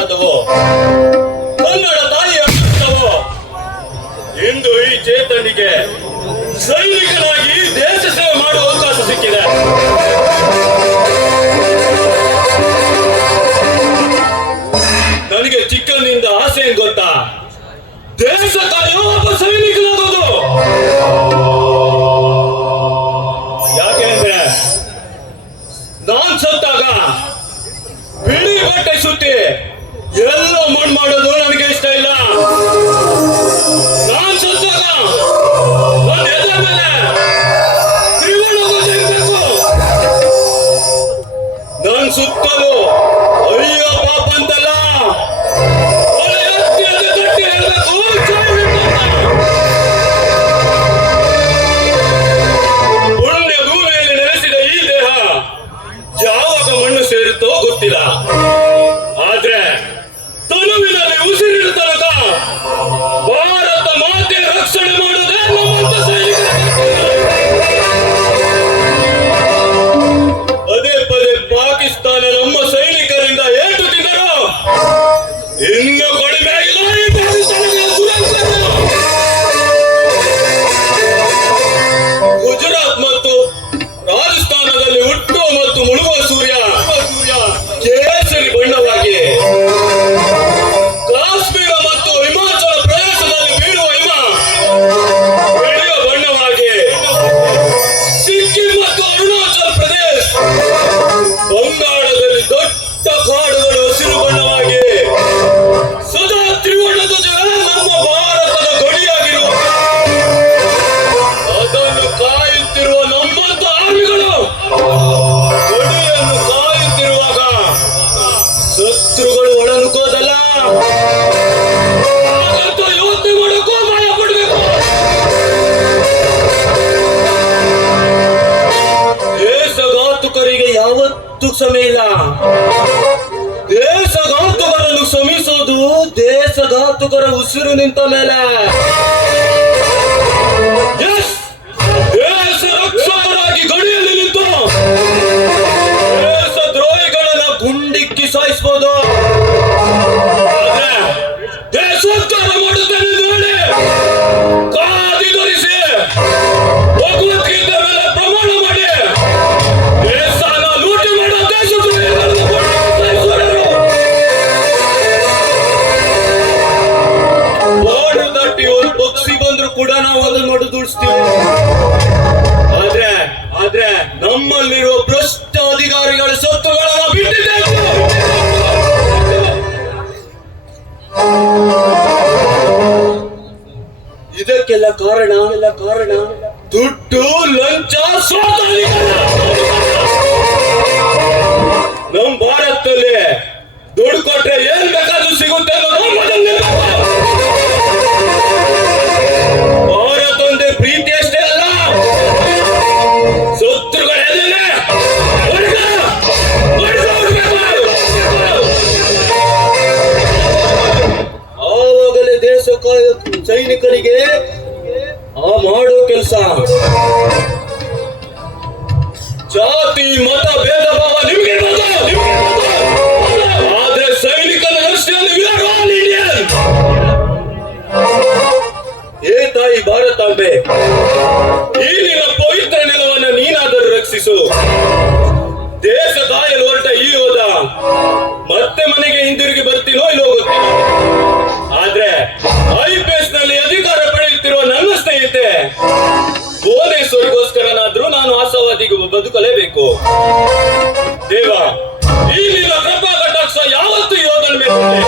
ಆದವೋ, ಕನ್ನಡ ತಾಯಿಯ ಹುಟ್ಟವೋ, ಇಂದು ಈ ಚೇತನಿಗೆ ಸೈನಿಕನಾಗಿ ದೇಶ ಸೇವೆ ಮಾಡುವ ಅವಕಾಶ ಸಿಕ್ಕಿದೆ. ನನಗೆ ಚಿಕ್ಕನಿಂದ ಆಸೆ ಏನ್ ಗೊತ್ತಾ? ದೇಶ ಕಾಯೋ ಒಬ್ಬ ಸೈನಿಕನಾಗೋದು. ಯಾಕೆಂದ್ರೆ ನಾನ್ ಸತ್ತಾಗ ಬಿಳಿ ಬಟ್ಟೆ ಸುತ್ತಿ ಎಲ್ಲ ಮಣ್ಣು ಮಾಡೋದು ನನಗೆ ಇಷ್ಟ ಇಲ್ಲ. ನಾನ್ ಸತ್ತಾಗ ನನ್ನ ಎದೆ ಮೇಲೆ ತ್ರಿವರ್ಣ ಧ್ವಜ ಇರ್ಬೇಕು. ನಾನ್ ಸುತ್ತಲು ಅಯ್ಯೋ ಪಾಪ ಅಂತಲ್ಲ, ಪುಣ್ಯ ಭೂಮಿಯಲ್ಲಿ ನೆಲೆಸಿದ ಈ ದೇಹ ಯಾವಾಗ ಮಣ್ಣು ಸೇರುತ್ತೋ ಗೊತ್ತಿಲ್ಲ. ಆದ್ರೆ ತನುವಿನಲ್ಲಿ ಉಸಿರಿನ ತನಕ ಭಾರತ ಮಾತೆಯ ರಕ್ಷಣೆ ಮಾಡುವುದೇ ನಮ್ಮಂತ ಪದೇ ಪದೇ ಪಾಕಿಸ್ತಾನ ನಮ್ಮ ಸೈನಿಕರಿಂದ ಏಟು ತಿಂದರು. ಇನ್ನು ಕಡಿಮೆ ಆಗಿಲ್ಲ ಈ ಪಾಕಿಸ್ತಾನದ ದುರಂತ. ಗುಜರಾತ್ ಮತ್ತು ರಾಜಸ್ಥಾನದಲ್ಲಿ ಹುಟ್ಟುವ ಮತ್ತು ಮುಳುಗುವ ಸೂರ್ಯ ಕೇಸರಿ ಬಣ್ಣವಾಗಿ, ಕಾಶ್ಮೀರ ಮತ್ತು ಹಿಮಾಚಲ ಪ್ರದೇಶದಲ್ಲಿ ಬೀಳುವ ಹಿಮ ಬೆಳೆಯುವ ಬಣ್ಣವಾಗಿ, ಸಿಕ್ಕಿಂ ಮತ್ತು ಅರುಣಾಚಲ ಪ್ರದೇಶ ಬಂಗಾಳದಲ್ಲಿ ದೊಡ್ಡ ಕಾಡುಗಳು ಹಸಿರು ಬಣ್ಣವಾಗಿ, ಸದಾ ತ್ರಿವರ್ಣ ಧ್ವಜವೇ ನಮ್ಮ ಭಾರತದ ಗಡಿಯಾಗಿರುವ ಅದನ್ನು ಕಾಯುತ್ತಿರುವ ನಮ್ಮಂತ ಆರ್ಮಿಗಳು ಗಡಿಯನ್ನು ಕಾಯುತ್ತಿರುವಾಗ ಶತ್ರುಗಳು ಒಳನುಕೋದಲ್ಲ, ಹಾಗಂತ ಯೋಚನೆ ಮಾಡೋಕ್ಕೂ ಭಯ ಪಡಬೇಕು. ದೇಶಘಾತುಕರಿಗೆ ಯಾವತ್ತೂ ಕ್ಷಮೆ ಇಲ್ಲ. ದೇಶಘಾತುಕರನ್ನು ಕ್ಷಮಿಸೋದು ದೇಶಘಾತುಕರ ಉಸಿರು ನಿಂತ ಮೇಲೆ. ದೇಶ ರಕ್ಷಕರಾಗಿ ಗಡಿಯಲ್ಲಿ ನಿಂತು ದೇಶ ದ್ರೋಹಿಗಳನ್ನ ಗುಂಡಿಕ್ಕಿ ಸಾಯಿಸಬಹುದು. ದೇಶೋದ್ಧಾರ ಮಾಡುತ್ತೇನೆ ನೋಡಿ, ಕಾದಿ ಧರಿಸಿ ಭಗವದ್ಗೀತೆ ಮೇಲೆ ಪ್ರಮಾಣ ಮಾಡಿ ದೇಶನ ಲೂಟಿ ಮಾಡೋ ದೇಶ ಬಾಡು ದಟ್ಟಿ ಒಂದು ಪಕ್ಷಿ ಬಂದ್ರು ಕೂಡ ನಾವು ಅದನ್ನು ಮಾಡಿ ದುಡಿಸ್ತೀವಿ. ಆದ್ರೆ ನಮ್ಮಲ್ಲಿರುವ ಭ್ರಷ್ಟ ಅಧಿಕಾರಿಗಳ ಸತ್ತುಗಳನ್ನ ಬಿಟ್ಟಿದ್ದೇವೆ. ಇದಕ್ಕೆಲ್ಲ ಕಾರಣ ದುಡ್ಡು, ಲಂಚ, ಸ್ವಾರ್ಥ. ನಮ್ ಭಾರತದಲ್ಲಿ ದುಡ್ಡು ಕೊಟ್ರೆ ಏನ್ ಬೇಕಾದ್ರೂ ಸಿಗುತ್ತೆ ಅನ್ನೋದು ಮೊದಲನೇ. ಭಾರತ ಒಂದೇ ಪ್ರೀತಿ ಅಷ್ಟೇ ಅಲ್ಲ, ಶತ್ರುಗಳ ಎದುರೇ ಆವಾಗಲೇ ದೇಶ ಕಾಯೋ ಸೈನಿಕರಿಗೆ ಆ ಮಾಡೋ ಕೆಲಸ. ಜಾತಿ ಮತ ಭೇದ ಭಾವ ನಿಮಗೆ ಆದ್ರೆ ಸೈನಿಕನ ದೃಷ್ಟಿಯಲ್ಲಿ we are all Indian. ಏ ತಾಯಿ ಭಾರತಾಂಬೆ, ಈ ನಿನ್ನ ಪವಿತ್ರ ನೆಲವನ್ನು ನೀನಾದರೂ ರಕ್ಷಿಸು. ದೇಶ ಕಾಯಲು ಹೊರಟ ಈ ಯೋಧ ಮತ್ತೆ ಮನೆಗೆ ಹಿಂದಿರುಗಿ ಬರ್ತೀನೋ ಇಲ್ಲೋ ಗೊತ್ತಿಲ್ಲ. ಆದ್ರೆ IPS ನಲ್ಲಿ ಅಧಿಕಾರ ಪಡೆಯುತ್ತಿರುವ ನನ್ನ ಸ್ನೇಹಿತೆ ಭುವನೇಶ್ವರಿಗೋಸ್ಕರನಾದ್ರೂ ನಾನು ಆಶಾವಾದಿಗೆ ಬದುಕಲೇಬೇಕು. ದೇವ, ಈ ನಿನ್ನ ಕೃಪಾ ಕಟಾಕ್ಷ ಯಾವತ್ತೂ ಯೋಧನ ಮೇಲೆ